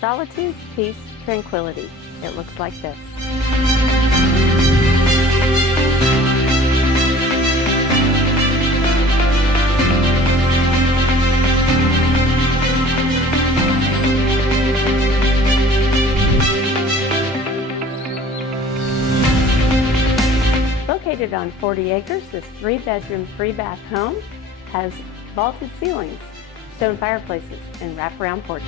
solitude, peace, tranquility. It looks like this. Located on 40 acres, this 3-bedroom, 3-bath home has vaulted ceilings, stone fireplaces, and wraparound porches.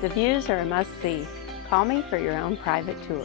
The views are a must-see. Call me for your own private tour.